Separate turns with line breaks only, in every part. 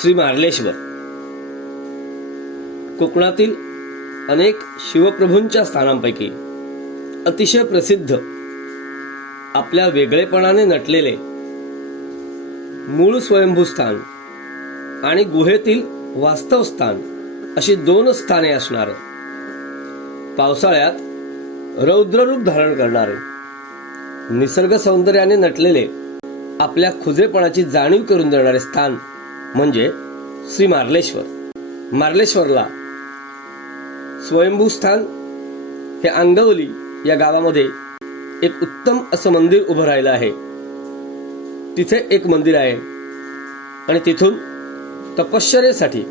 श्री मार्लेश्वर कोकणातील अनेक शिवप्रभूंच्या स्थानांपैकी अतिशय प्रसिद्ध आपल्या वेगळेपणाने नटलेले मूळ स्वयंभू स्थान आणि गुहेतील वास्तव स्थान अशी दोन स्थाने असणार. पावसाळ्यात रौद्ररूप धारण करणारे निसर्ग सौंदर्याने नटलेले आपल्या खुजेपणाची जाणीव करून देणारे स्थान म्हणजे श्री मार्लेश्वर. मार्लेश्वरला स्वयंभू स्थान हे अंगवली या गावामध्ये एक उत्तम असं मंदिर उभं राहिलं आहे. तिथे एक मंदिर आहे. आणि तिथून तपश्चर्येसाठी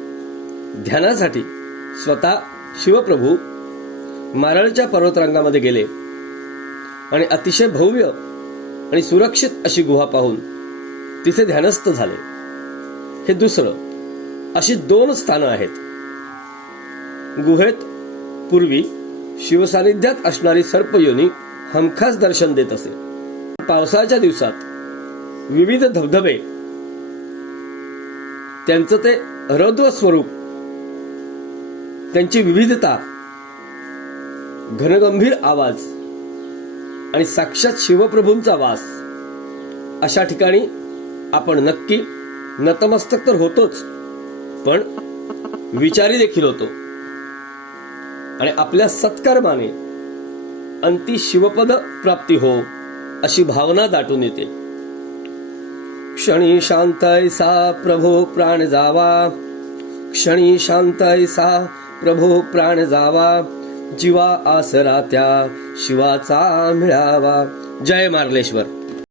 ध्यानासाठी स्वतः शिवप्रभू मारळच्या पर्वतरांगामध्ये गेले. आणि अतिशय भव्य आणि सुरक्षित अशी गुहा पाहून तिथे ध्यानस्थ झाले. हे दुसरं. अशी दोन स्थानं आहेत. गुहेत पूर्वी शिवसानिध्यात असणारी सर्पयोनी हमखास दर्शन देत असे. पावसाच्या दिवसात विविध धबधबे त्यांचं ते रौद्र स्वरूप त्यांची विविधता घनगंभीर आवाज आणि साक्षात शिवप्रभूंचा वास अशा ठिकाणी आपण नक्की नतमस्तक तर होतोच. पण विचारी देखील होतो. आणि आपल्या सत्कर्माने अंती शिवपद प्राप्ती हो अशी भावना दाटून येते. क्षणी शांतय सा प्रभो प्राण जावा. क्षणी शांतय सा प्रभो प्राण जावा. जीवा आसरा त्या शिवाचा मिळावा. जय मार्लेश्वर.